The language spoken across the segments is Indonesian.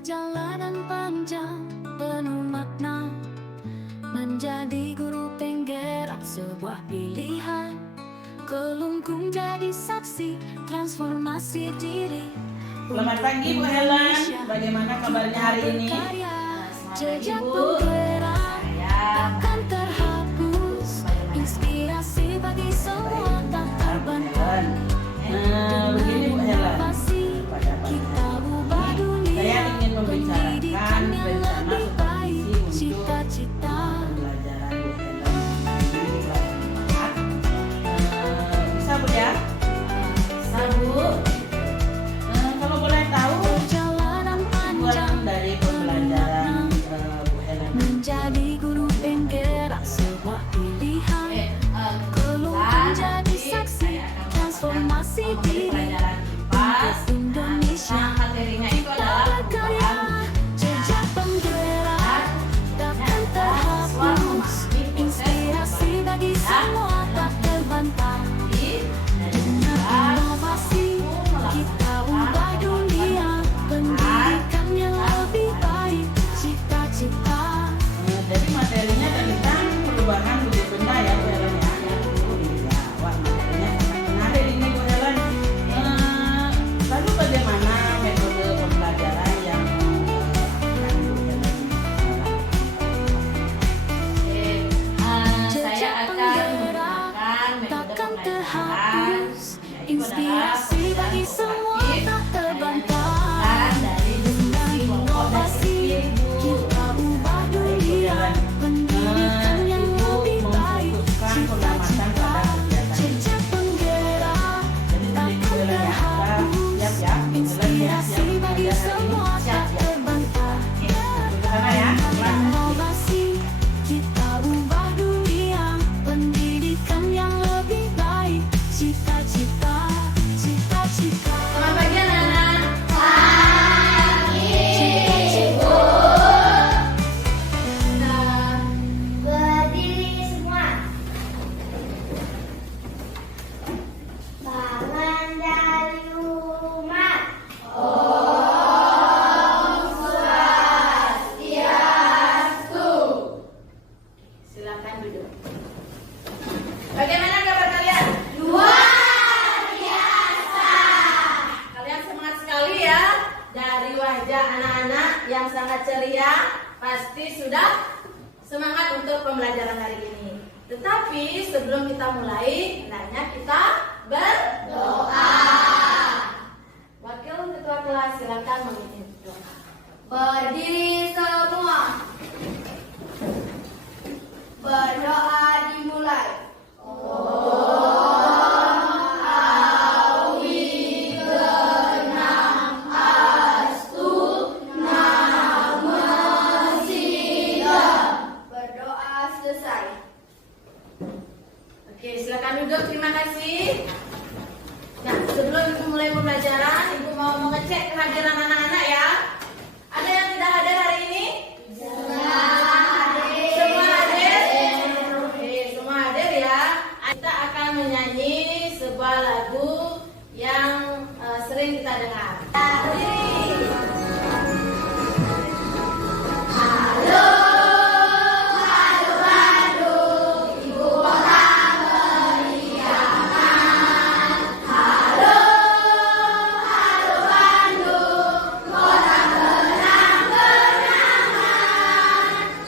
Perjalanan panjang penuh makna, menjadi guru penggerak sebuah pilihan. Kelungkung jadi saksi transformasi diri. Selamat pagi Bu Helen, bagaimana kabarnya hari ini? Jejak penggerak takkan terhapus, inspirasi bagi semua tak terbantah. Begini Bu Helen, Kita ubah dunia, saya ingin membicarakan rencana supervisi untuk cita-cita. pembelajaran Bu Helen di kelas 4. Bisa Bu ya? Bisa Bu. Kalau boleh tahu Perjalanan panjang tujuan dari pembelajaran Bu Helen menjadi guru penggerak sebuah pilihan. Kelungkung jadi saksi transformasi diri untuk Indonesia. materinya itu adalah Berkarya, jejak penggerak takkan terhapus, inspirasi bagi semua tak terbantah. Dengan inovasi kita ubah dunia, pendidikan yang lebih baik, cita-cita. jadi materinya tentang perubahan budi benda ya Bu Helen ya. Wah, materinya sangat menarik ini Bu Helen. Lalu bagaimana metode pembelajaran yang akan Bu Helen Jejak penggerak takkan terhapus, inspirasi bagi semua tak terbantah. Dengan inovasi kita ubah dunia, pendidikan yang lebih baik, cita-cita. Jejak penggerak takkan terhapus, inspirasi bagi semua tak terbantah. Dengan inovasi kita ubah dunia, pendidikan yang lebih baik, cita-cita, cita-cita. Selamat pagi anak-anak. Cita-cita. Berdiri semua. Bangun dari rumah. Silakan duduk. Bagaimana kabar kalian? Luar biasa. Kalian semangat sekali ya. Dari wajah anak-anak yang sangat ceria, pasti sudah semangat untuk pembelajaran hari ini. Tetapi sebelum kita mulai, hendaknya kita berdoa. Wakil Ketua kelas silakan memimpin doa. Berdiri semua. Berdoa dimulai. Berdoa selesai. Oke, silakan duduk. Terima kasih. Nah, sebelum mulai pembelajaran, Ibu mau mengecek kehadiran anak-anak ya. Ada yang tidak hadir hari ini? Semua hadir? Oke, semua hadir ya. Kita akan menyanyi sebuah lagu yang sering kita dengar. Halo, halo Bandung, ibu kota periangan. Halo, halo Bandung, kota kenang-kenangan.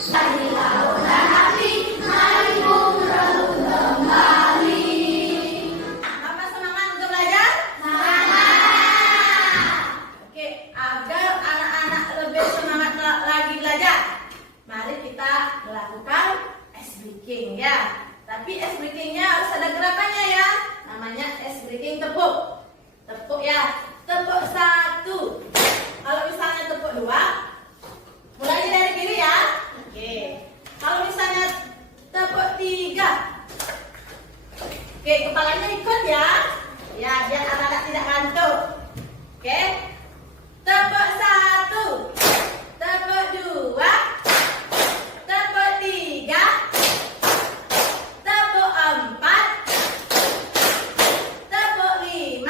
Dari lautan api, mari bung relung kembali. Apa semangat untuk belajar? Semangat. Oke, agar anak-anak lebih semangat lagi belajar, mari kita melakukan ice breaking ya. Tapi ice breakingnya harus ada gerakannya ya. Namanya ice breaking tepuk. Tepuk ya. Tepuk 1. Kalau misalnya tepuk 2, mulai dari kiri ya. Oke. Kalau misalnya tepuk 3. Oke, kepalanya ikut ya. Ya, biar anak-anak tidak ngantuk. Oke. Tepuk 1. Tepuk 2. Tepuk 3. Tepuk 4. Tepuk 5.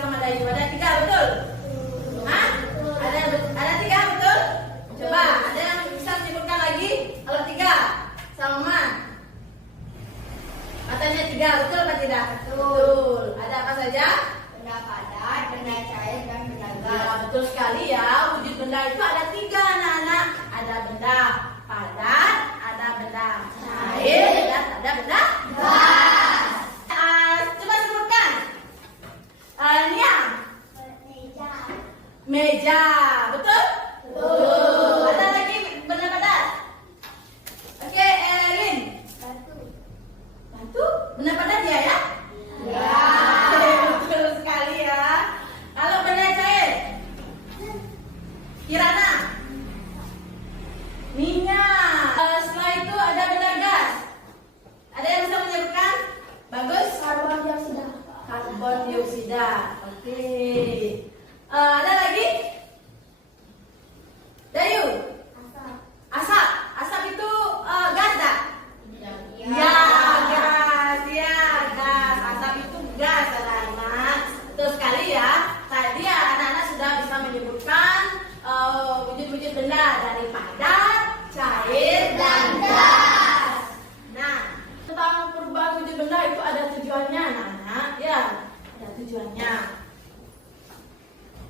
sama Dayu? Ada 3, betul? Hah? Ada 3, betul? Coba, ada yang bisa menyebutkan lagi? Kalau 3, sama. Katanya 3, betul atau tidak? Betul. Ada apa saja? Benda padat, benda cair, dan benda gas. Ya, betul sekali ya. Wujud benda itu ada 3, anak-anak. Ada benda padat, ada benda cair, dan ada benda gas. Coba sebutkan. Nia. Meja, betul? Betul. Ada lagi benda padat? Oke, Erin. Batu? Benda padat dia ya? Ya. Oke, betul sekali ya. Kalau benda cair? Kirana. Minyak. Setelah itu ada benda gas. Ada yang bisa menyebutkan? Bagus? Karbon dioksida. Karbon dioksida. Oke. Ada lagi? Dayu. Asap. Asap. Asap itu gas tak? Ya. Gas. Ya, gas. Asap itu gas, anak-anak. Betul sekali ya. Tadi ya, anak-anak sudah bisa menyebutkan wujud-wujud benda dari padat, cair, dan gas. Nah, tentang perubahan wujud benda itu ada tujuannya, anak-anak. Ya, ada tujuannya.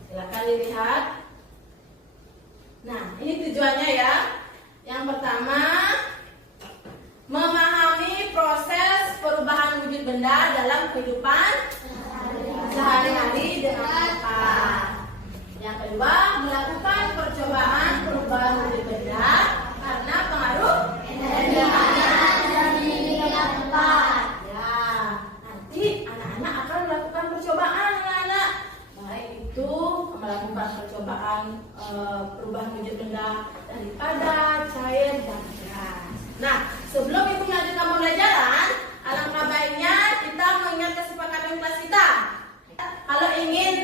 Silakan dilihat. Nah, ini tujuannya ya. Yang pertama, memahami proses perubahan wujud benda dalam kehidupan sehari-hari dengan tepat. Yang kedua, melakukan percobaan perubahan wujud benda karena pengaruh energi panas dan dingin yang tepat. Ya, nanti anak-anak akan melakukan percobaan, anak-anak. Baik itu melakukan percobaan perubahan wujud benda dari padat, cair, dan gas. Nah, sebelum ibu melanjutkan pembelajaran, alangkah baiknya kita mengingat kesepakatan kelas kita. Kalau ingin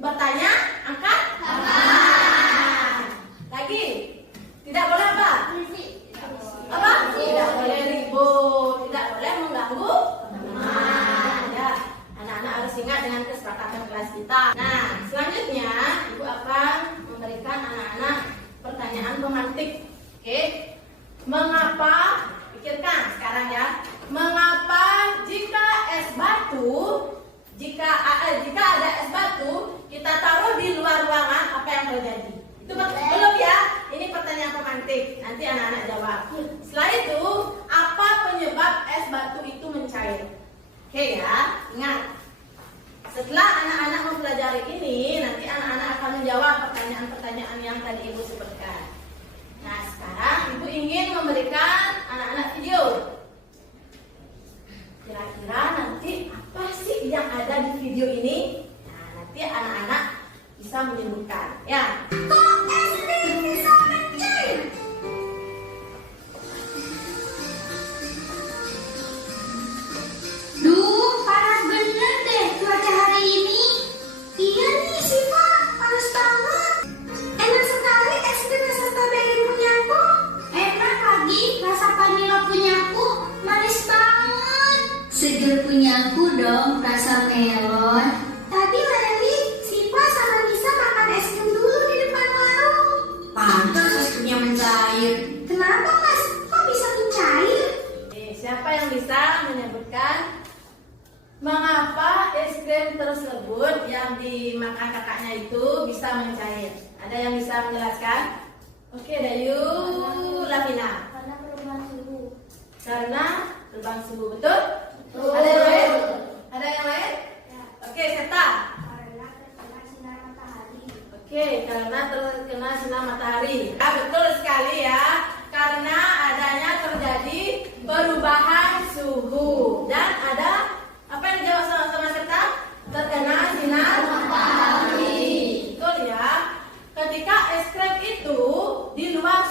bertanya, angkat tangan. Lagi, tidak boleh apa? Apa? Tidak boleh ribut, tidak boleh mengganggu teman. Ya, anak-anak harus ingat dengan kesepakatan kelas kita. Nah, selanjutnya ibu akan memberikan anak-anak pertanyaan pemantik. Oke? Mengapa? Pikirkan sekarang ya. Mengapa jika es batu, jika ada es batu, kita taruh di luar ruangan, apa yang terjadi? Itu belum ya? Ini pertanyaan pemantik. Nanti anak-anak jawab. Setelah itu, apa penyebab es batu itu mencair? Oke ya, ingat. Setelah anak-anak mempelajari ini, nanti anak-anak akan menjawab pertanyaan-pertanyaan yang tadi ibu sebutkan. Nah, sekarang ibu ingin memberikan anak-anak video. Kira-kira nanti apa sih yang ada di video ini? Nah, nanti anak-anak bisa menyebutkan. Ya. Kok es krim bisa mencair? Duh, panas bener deh cuaca hari ini. Iya nih Siva, panas banget. Enak sekali es krim rasa stroberi punyaku. Enak lagi rasa vanila punyaku, manis banget. Seger punyaku dong, rasa melon. Tadi Lewi, Siva sama Nisa makan es krim dulu di depan warung. Pantas es krimnya mencair. Kenapa Mas? Kok bisa mencair? Siapa yang bisa menyebutkan mengapa es krim tersebut yang dimakan kakaknya itu bisa mencair? Ada yang bisa menjelaskan? Oke, Dayu, Lavina. Karena perubahan suhu. Karena perubahan suhu, betul? Betul. Ada yang lain? Ada yang lain? Ya. Oke, Seta. Karena terkena sinar matahari. Oke, karena terkena sinar matahari. Ya, betul sekali ya. Karena adanya terjadi perubahan suhu dan ada apa yang dijawab sama Seta? Terkena sinar matahari. Betul ya. Ketika es krim itu di luar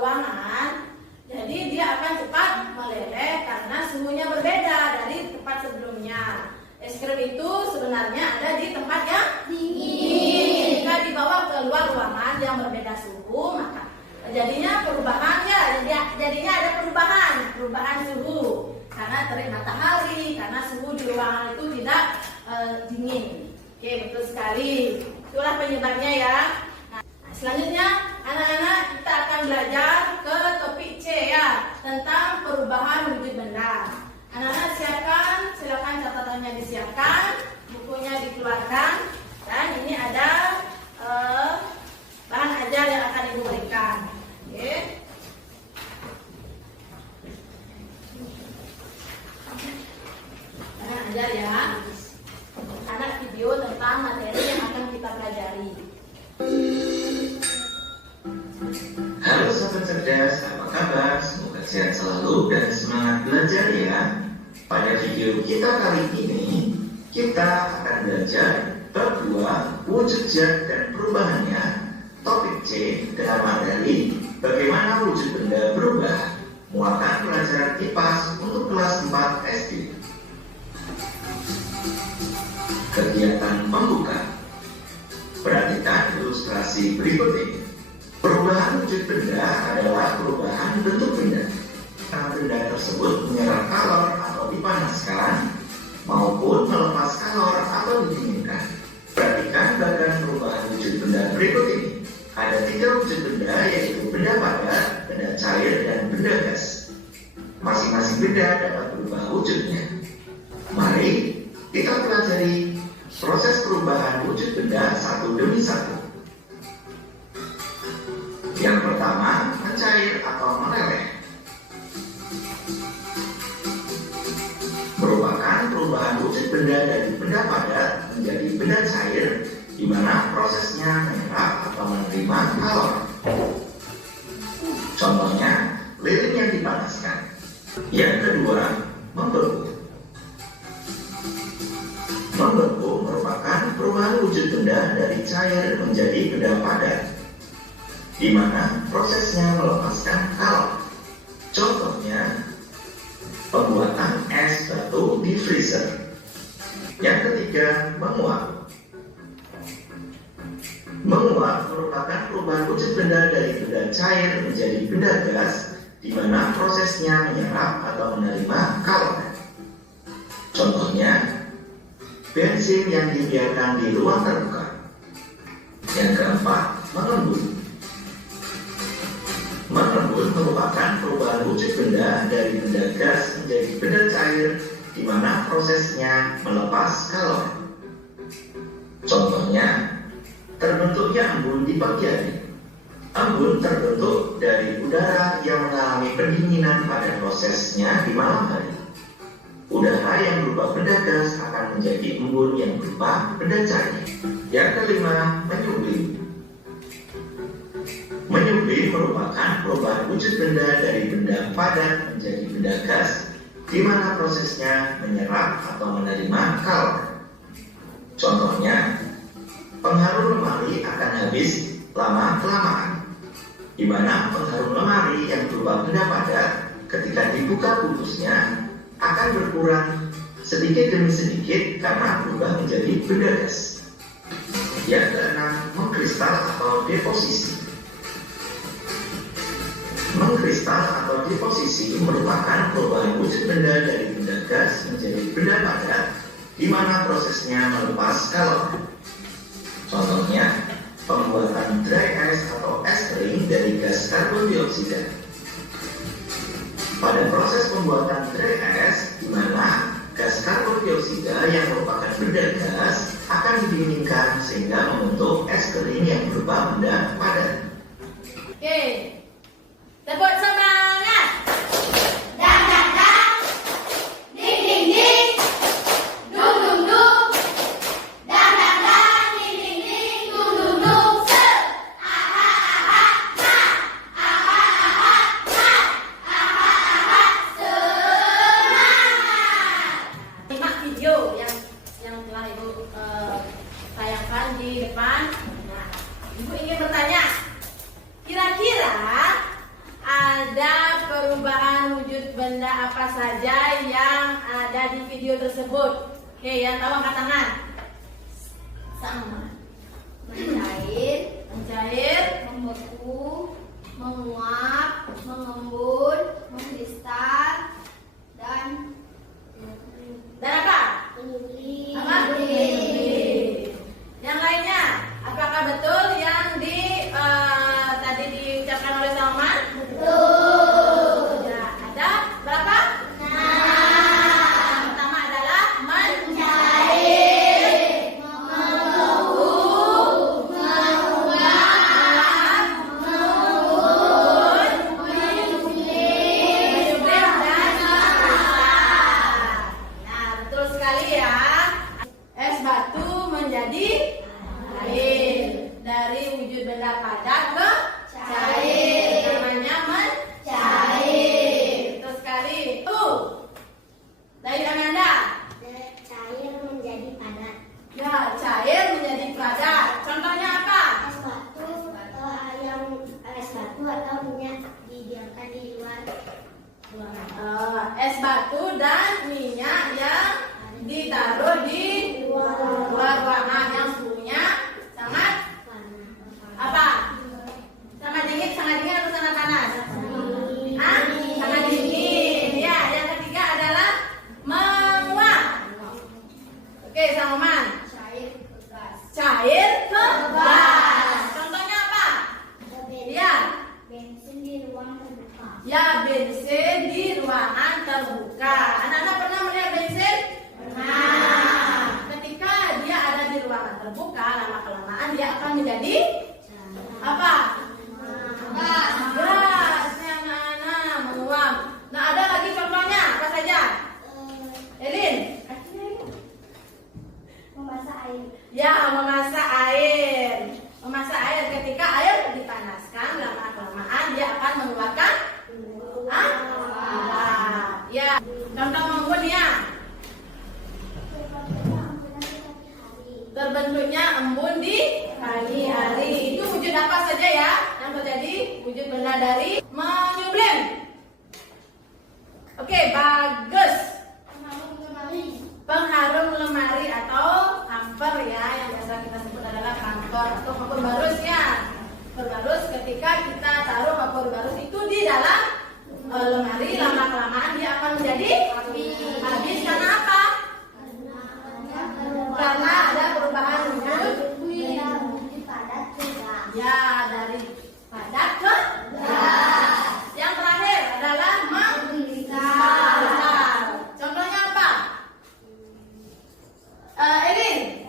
ruangan, jadi dia akan cepat meleleh karena suhunya berbeda dari tempat sebelumnya. Es krim itu sebenarnya ada di tempat yang dingin. Jika dibawa ke luar ruangan yang berbeda suhu, maka jadinya perubahan ya. Jadinya ada perubahan suhu karena terik matahari, karena suhu di ruangan itu tidak dingin. Oke, betul sekali. Itulah penyebabnya ya. Nah, selanjutnya anak-anak kita akan belajar ke topik C ya, tentang perubahan wujud benda. Anak-anak siapkan, silakan catatannya disiapkan, bukunya dikeluarkan, dan ini ada bahan ajar yang akan ibu berikan. Oke. Bahan ajar ya. Anak video tentang materi yang akan kita pelajari. Halo sobat cerdas, apa kabar? Semoga sehat selalu dan semangat belajar ya. Pada video kita kali ini, kita akan belajar bab 2, wujud zat dan perubahannya. Topik C dengan materi bagaimana wujud benda berubah. Muatan pelajaran IPAS untuk kelas 4 SD. Kegiatan pembuka. Perhatikan ilustrasi berikut ini. Perubahan wujud benda adalah perubahan bentuk benda. Benda tersebut menyerap kalor atau dipanaskan maupun melepas kalor atau didinginkan. Perhatikan bagian perubahan wujud benda berikut ini. Ada 3 wujud benda, yaitu benda padat, benda cair, dan benda gas. Masing-masing benda dapat berubah wujudnya. Mari kita pelajari proses perubahan wujud benda satu demi satu. Yang pertama, mencair atau meleleh. Merupakan perubahan wujud benda dari benda padat menjadi benda cair, di mana prosesnya menyerap atau menerima kalor. Contohnya, lilin yang dipanaskan. Yang kedua, membeku. Membeku merupakan perubahan wujud benda dari cair menjadi benda padat, di mana prosesnya melepaskan kalor. Contohnya, pembuatan es batu di freezer. Yang ketiga, menguap. Menguap merupakan perubahan wujud benda dari benda cair menjadi benda gas, di mana prosesnya menyerap atau menerima kalor. Contohnya, bensin yang dibiarkan di ruang terbuka. Yang keempat, mengembun. Mengembun merupakan perubahan wujud benda dari benda gas menjadi benda cair, di mana prosesnya melepas kalor. Contohnya, terbentuknya embun di pagi hari. Embun terbentuk dari udara yang mengalami pendinginan pada prosesnya di malam hari. Udara yang berupa benda gas akan menjadi embun yang berupa benda cair. Yang kelima, menyublim. Menyublim merupakan perubahan wujud benda dari benda padat menjadi benda gas, di mana prosesnya menyerap atau menerima kalor. Contohnya, pengharum lemari akan habis lama-kelamaan, di mana pengharum lemari yang berupa benda padat ketika dibuka bungkusnya akan berkurang sedikit demi sedikit karena berubah menjadi benda gas. Yang keenam, mengkristal atau deposisi. Mengkristal atau deposisi merupakan perubahan wujud benda dari benda gas menjadi benda padat, di mana prosesnya melepas kalor. Contohnya, pembuatan dry ice atau es kering dari gas karbon dioksida. Pada proses pembuatan dry ice, di mana gas karbon dioksida yang merupakan benda gas akan didinginkan sehingga membentuk es kering yang berupa benda padat. Oke, tepuk semangat. Dang dang dang, ding ding ding, dung dung dung, dang dang dang, ding ding ding, dung dung dung, set, aha aha ha, aha aha ha, aha aha semangat. Simak video yang telah ibu tayangkan di depan. Nah, ibu ingin bertanya, kira-kira ada perubahan wujud benda apa saja yang ada di video tersebut? Oke, yang tahu angkat tangan. Sama. Mencair, Membeku, menguap, mengembun, mengkristal, dan dan apa? menyublim. Apa? batu dan minyak yang ditaruh di luar ruangan yang suhunya sangat apa? Sangat dingin atau sangat panas? Hah? Sangat dingin. Ya, yang ketiga adalah menguap. Oke, Sang Oman. Cair keras. Contohnya apa? Ya. Ya, bensin di ruangan terbuka. Anak-anak pernah melihat bensin? Nah, ketika dia ada di ruangan terbuka, lama-kelamaan dia akan menjadi apa? Gasnya anak-anak menguap. Nah, ada lagi contohnya, apa saja? Elin? Ya, memasak air. Memasak air ketika air dipanaskan, lama-kelamaan dia akan mengeluarkan ya. Contoh embun ya. Terbentuknya embun di pagi hari. Itu wujud apa saja ya yang terjadi? Wujud benda dari menyublim. Oke, bagus. Pengharum lemari atau hamper ya, yang biasa kita sebut adalah hamper atau kompor barus ya. Berbarus ketika kita taruh kompor barus itu di dalam lemari, lama-kelamaan dia akan menjadi habis. Karena apa? Karena ada perubahan wujud. Ya, dari padat ke gas. Yang terakhir adalah membesar. Contohnya apa? Elin?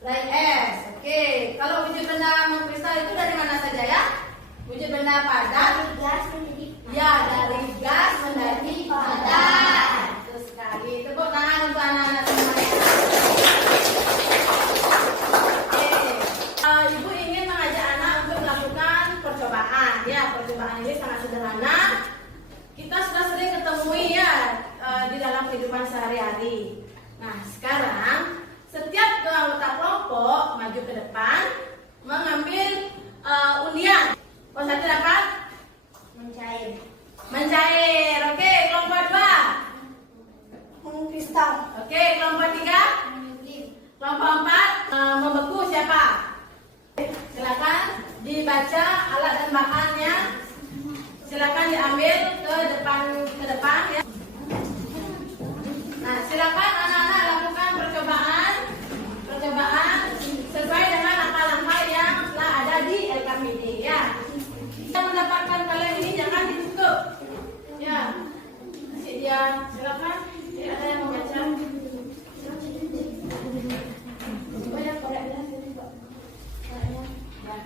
Dry es. Oke, kalau wujud benda mengkristal itu dari mana saja ya? Wujud benda padat. Ya, dari gas menjadi padat. Betul sekali. Tepuk tangan untuk anak-anak semuanya. Oke. Ibu ingin mengajak anak untuk melakukan percobaan. Ya, percobaan ini sangat sederhana. Kita sudah sering ketemui ya di dalam kehidupan sehari-hari. Nah, sekarang setiap anggota kelompok maju ke depan mengambil undian. Satu dapat mencair. Oke, kelompok 2 mengkristal. Oke, kelompok 3 kelompok 4 membeku. Siapa? Silakan dibaca alat dan bahannya. Silakan diambil ke depan ya. Nah, silakan anak-anak lakukan percobaan sesuai dengan langkah-langkah yang telah ada di LKPD ya. Kita mendapatkan kalian ini jangan ditutup. Ya. Kasih dia, silakan. Ada yang mau baca?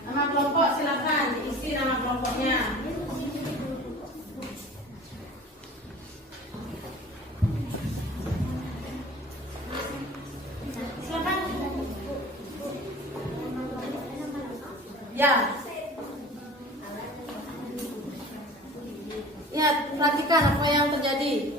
Nama kelompok silakan diisi nama kelompoknya. Silakan. Ya. Ya, perhatikan apa yang terjadi.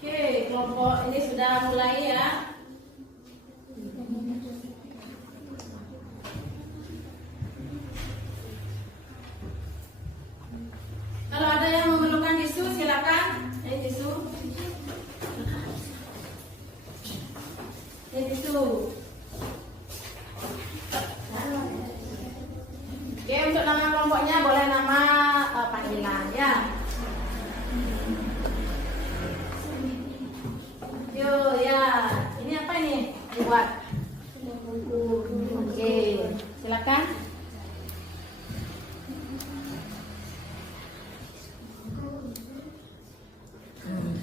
Oke, kelompok ini sudah mulai ya. Kalau ada yang memerlukan tisu, silakan. Ini tisu. Ini tisu. Oke, untuk nama kelompoknya boleh nama panggilan ya. Yo ya, ini apa ini? Buat. Oke, silakan.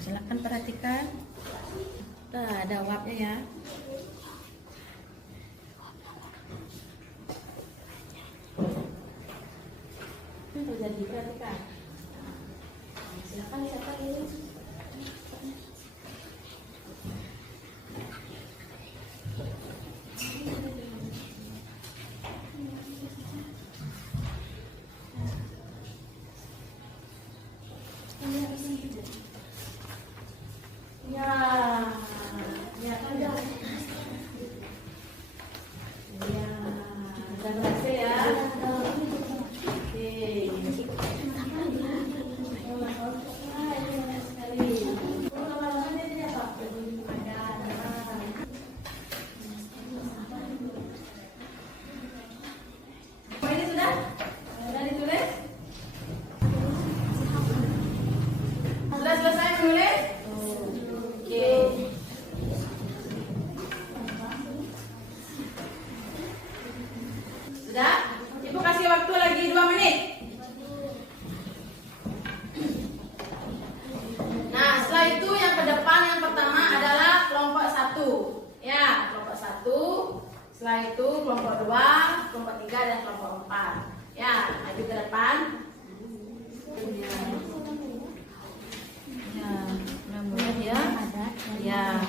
Silakan perhatikan. Ada uapnya ya. Ini terjadi, perhatikan. Silakan ini. Ya, ya kan Sudah berhasil ya. Oke. Ini sudah? Sudah ditulis? Sudah selesai menulis? Oke. Sudah? Ibu kasih waktu lagi 2 menit. Nah, setelah itu yang ke depan yang pertama adalah kelompok 1. Ya, kelompok 1. Setelah itu kelompok 2, kelompok 3 dan kelompok 4. Ya, maju ke depan. Ya, mudah-mudahan ya. Ya.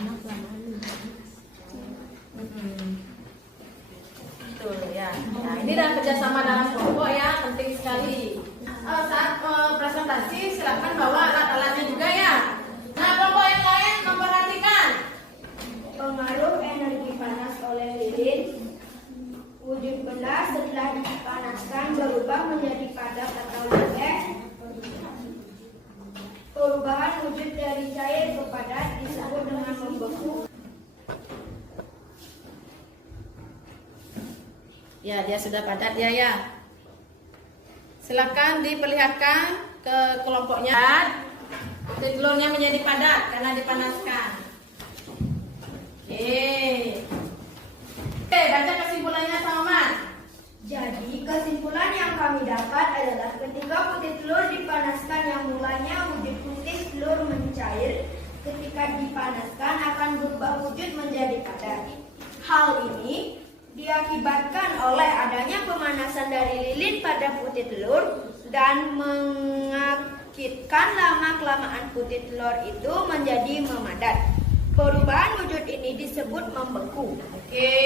Betul ya. Nah, ini adalah kerjasama dalam kelompok ya, penting sekali. Saat presentasi silakan bawa alat-alatnya juga ya. Nah, kelompok yang lain memperhatikan Pengaruh energi panas oleh lilin. Wujud benda setelah dipanaskan berubah menjadi padat atau lembek. Perubahan wujud dari cair ke padat disebut dengan membeku. ya, dia sudah padat ya. Silakan diperlihatkan ke kelompoknya. Telurnya menjadi padat karena dipanaskan. Oke, baca kesimpulannya Salman. Jadi kesimpulan yang kami dapat adalah ketika putih telur dipanaskan yang mulanya wujud putih telur mencair, ketika dipanaskan akan berubah wujud menjadi padat. Hal ini diakibatkan oleh adanya pemanasan dari lilin pada putih telur dan mengakibatkan lama-kelamaan putih telur itu menjadi memadat. Perubahan wujud ini disebut membeku. Oke,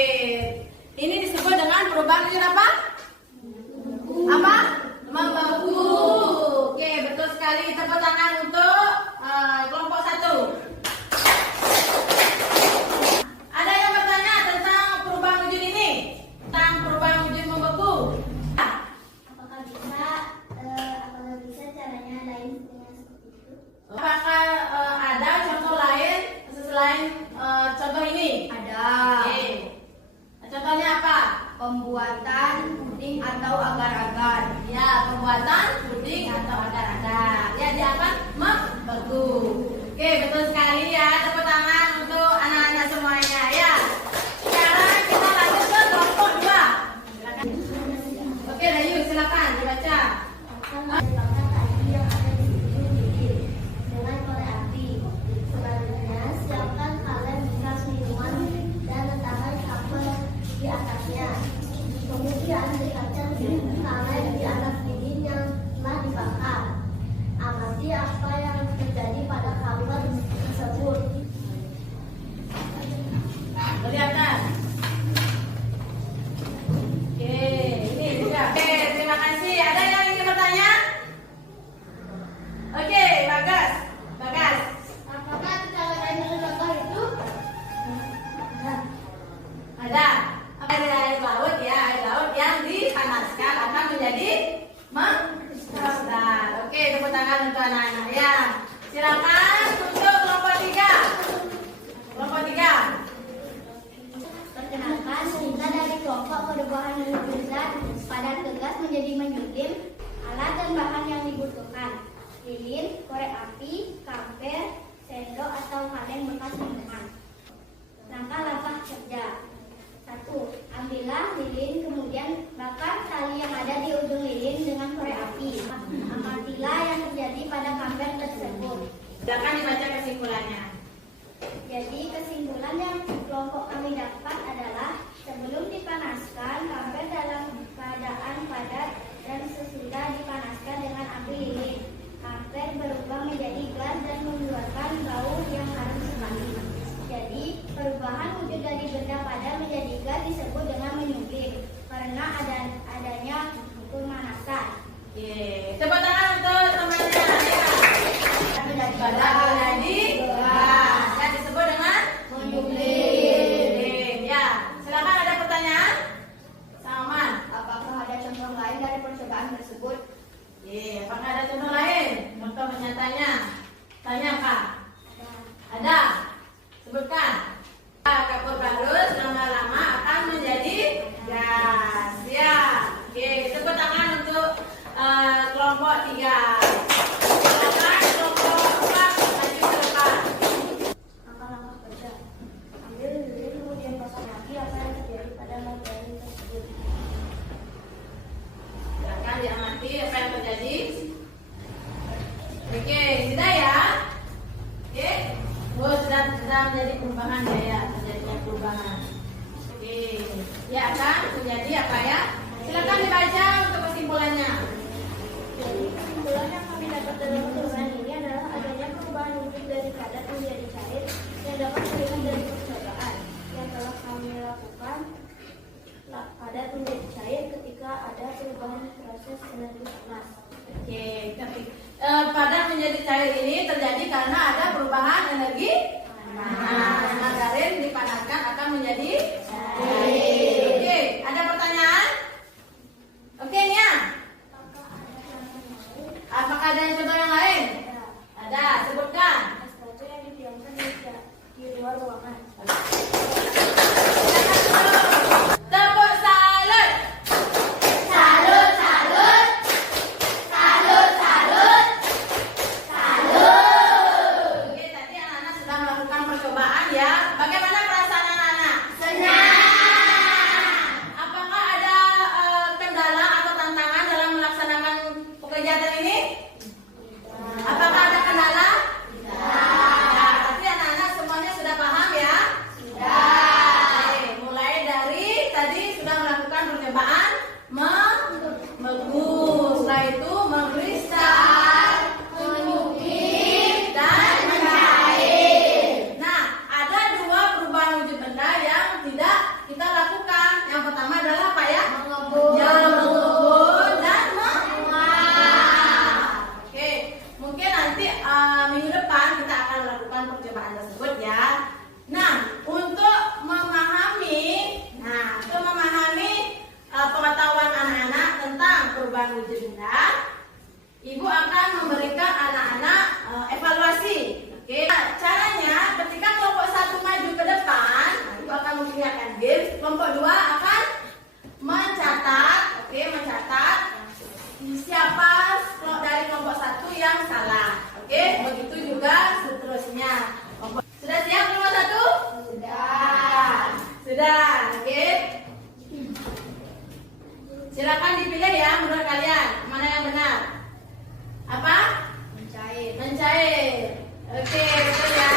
ini disebut dengan perubahan wujud apa? Apa? Membeku. Oke, betul sekali. Tepuk tangan untuk kelompok 1. Ada yang bertanya tentang perubahan wujud ini? Tentang perubahan wujud membeku? Apakah bisa caranya lain dengan seperti itu? Apakah ada contoh lain selain contoh ini? Ada. Oke. Contohnya apa? Pembuatan puding atau agar-agar. Ya, pembuatan puding atau agar-agar. Ya, dia akan membeku. Oke, betul sekali ya. Tepuk tangan untuk anak-anak semuanya ya. Sekarang kita lanjut ke kelompok 2. Silakan. Oke, Dayu, silakan dibaca. Menembakkan tali yang ada di ujung lilin dengan korek api. Selanjutnya, siapkan kaleng bekas minuman dan letakkan kabel di atasnya. Kemudian dekatkan kaleng di atas lilin yang telah dibakar. Amati apa yang terjadi pada kabel tersebut. Kelihatan? Oke, ini juga. Oke, terima kasih. Ada yang ingin bertanya? Oke, Bagas. Bagas. Apakah cara lain menembakkan itu? Ada. Ada air laut ya, air laut yang dipanaskan akan menjadi mengkristal. Oke, tepuk tangan untuk anak-anak ya. Silakan untuk kelompok 3. Kelompok 3. Perkenalkan, sehingga dari kelompok perubahan lilin zat padat ke gas menjadi menyulim, alat dan bahan yang dibutuhkan: lilin, korek api, kamper, sendok atau kaleng bekas minuman. Langkah-langkah kerja: 1. Ambillah lilin, kemudian bakar tali yang ada di ujung lilin dengan korek api. Amatilah yang terjadi pada kamper tersebut. Silakan dibaca kesimpulannya. Jadi kesimpulan yang kelompok kami dapat adalah sebelum dipanaskan kamper dalam keadaan padat dan sesudah dipanaskan dengan api lilin, kamper berubah menjadi gas dan mengeluarkan bau yang harum sekali. Jadi perubahan wujud dari benda padat menjadi gas disebut dengan menyulim karena adanya pemanasan. Tepuk tangan untuk temannya. Padat menjadi gas. Yang disebut dengan Menyulim. menjadi apa ya? Silakan dibaca untuk kesimpulannya. Jadi kesimpulan yang kami dapat dalam perubahan ini adalah adanya perubahan wujud dari padat menjadi cair yang dapat dilihat dari percobaan yang telah kami lakukan padat menjadi cair ketika ada perubahan proses energi panas. Oke, padat menjadi cair ini terjadi karena ada perubahan energi panas. Margarin dipanaskan akan menjadi cair. Oke, ada pertanyaan? Oke, Nia. Apakah ada yang contoh yang lain? Ada, sebutkan. Sesuatu yang didiamkan di luar ruangan. Tepuk salut. Salut, salut, salut, salut, salut. Oke, tadi anak-anak sudah melakukan percobaan ya. Bagaimana perasaan anak-anak? Senang. Apakah ada kendala atau tantangan dalam melaksanakan kegiatan ini? Apakah ada kendala? Ya, tapi anak-anak semuanya sudah paham ya? Oke, mulai dari tadi sudah melakukan percobaan mengukur, setelah itu mengkristal, mengukir, dan mencair. Nah, ada dua perubahan wujud benda yang tidak kita lakukan. Yang pertama adalah apa ya? Ya, mengubur dan menguap. Oke, mungkin nanti minggu depan kita akan melakukan percobaan tersebut ya. Nah, untuk memahami pengetahuan anak-anak tentang perubahan wujud benda, Ibu akan memberikan anak-anak evaluasi. Oke, caranya ketika kelompok 1 maju ke depan, Ibu akan memperlihatkan game. Kelompok 2 akan mencatat, mencatat siapa dari kelompok 1 yang salah. Oke, begitu juga seterusnya. Sudah siap kelompok 1? Sudah. Oke. Silakan dipilih ya menurut kalian mana yang benar. Apa? Mencair. Oke, betul ya.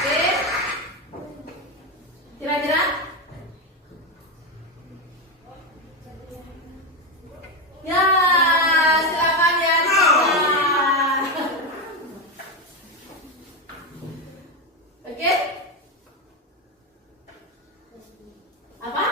Oke. Kira-kira? Ya, silakan ya. Oke. Apa?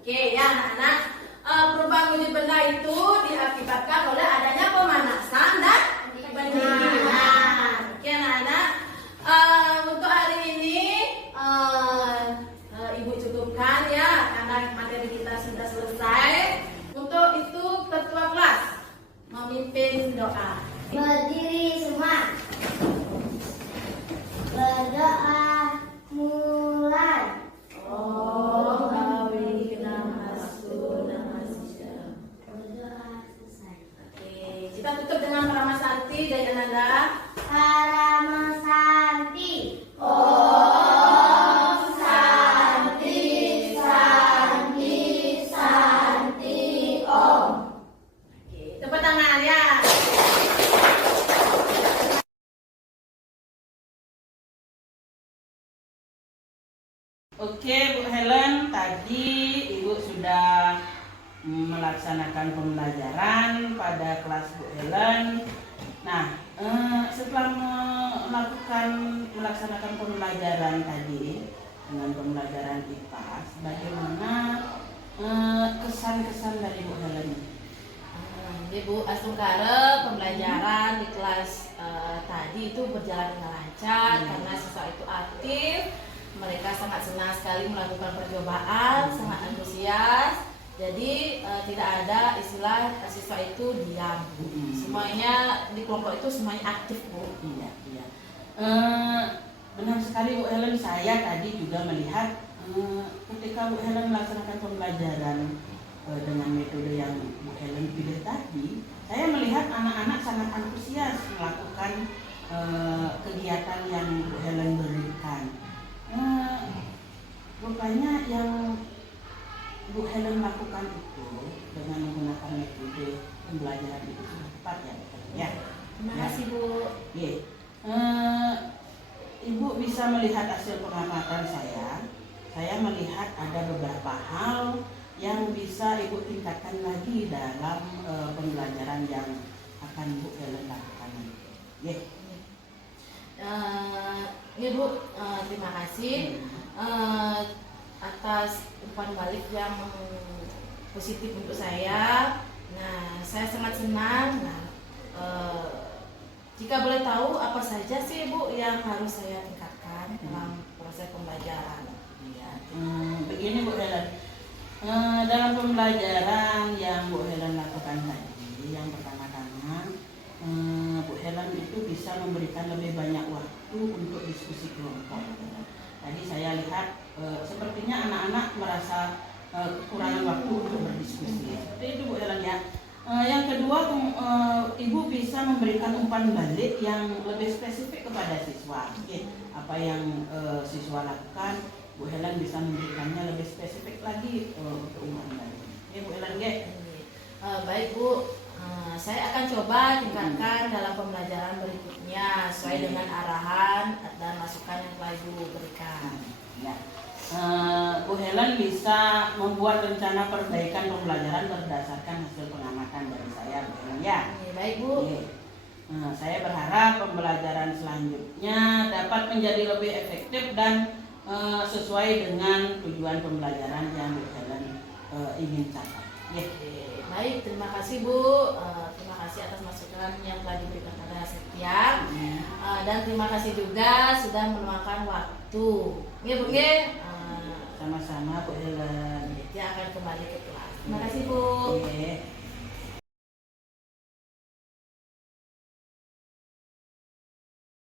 Oke ya anak-anak, perubahan wujud benda itu diakibatkan oleh adanya pemanasan dan pendinginan. Oke anak-anak, untuk hari ini Ibu cukupkan ya karena materi kita sudah selesai. Untuk itu ketua kelas memimpin doa. Berdiri semua. Berdoa mulai. Berdoa selesai. Oke. Oke Bu Helen, tadi Ibu sudah melaksanakan pembelajaran pada kelas Bu Helen. Nah, setelah melaksanakan pembelajaran tadi dengan pembelajaran IPAS, bagaimana kesan-kesan dari Bu Helen? Ibu Asungkara, pembelajaran di kelas tadi itu berjalan dengan lancar karena siswa itu aktif, mereka sangat senang sekali melakukan percobaan, sangat antusias. Jadi tidak ada istilah siswa itu diam. Semuanya di kelompok itu semuanya aktif, Bu. Iya, iya. Benar sekali Bu Helen, saya tadi juga melihat ketika Bu Helen melaksanakan pembelajaran dengan metode yang Bu Helen pilih tadi, saya melihat anak-anak sangat antusias melakukan kegiatan yang Bu Helen berikan. Rupanya yang Bu Helen lakukan itu dengan menggunakan metode pembelajaran itu sudah tepat ya Bu Helen ya. Terima kasih, Bu. Oke. Ibu bisa melihat hasil pengamatan saya. Saya melihat ada beberapa hal yang bisa Ibu tingkatkan lagi dalam pembelajaran yang akan Bu Helen lakukan. Ibu, terima kasih atas umpan balik yang positif untuk saya. Nah, saya sangat senang. Nah, jika boleh tahu apa saja sih Bu yang harus saya tingkatkan dalam proses pembelajaran? Ya, begini Bu Helen. Dalam pembelajaran yang Bu Helen lakukan tadi, yang pertama-tama Bu Helen itu bisa memberikan lebih banyak waktu untuk diskusi kelompok. Tadi saya lihat sepertinya anak-anak merasa kekurangan waktu untuk berdiskusi. Seperti itu Bu Helen ya. Yang kedua, Ibu bisa memberikan umpan balik yang lebih spesifik kepada siswa. Apa yang siswa lakukan, Bu Helen bisa memberikannya lebih spesifik lagi untuk umpan balik. Bu Helen Baik Bu, saya akan coba tingkatkan dalam pembelajaran berikutnya sesuai dengan arahan dan masukan yang telah Ibu berikan. Ya. Bu Helen bisa membuat rencana perbaikan pembelajaran berdasarkan hasil pengamatan dari saya, Bu Helen ya. Baik Bu. Saya berharap pembelajaran selanjutnya dapat menjadi lebih efektif dan sesuai dengan tujuan pembelajaran yang Bu Helen ingin capai. Baik, terima kasih Bu. Terima kasih atas masukan yang telah diberikan kepada setiap. Dan terima kasih juga sudah meluangkan waktu. Bu. Sama-sama Bu Helen. Dia akan kembali ke kelas.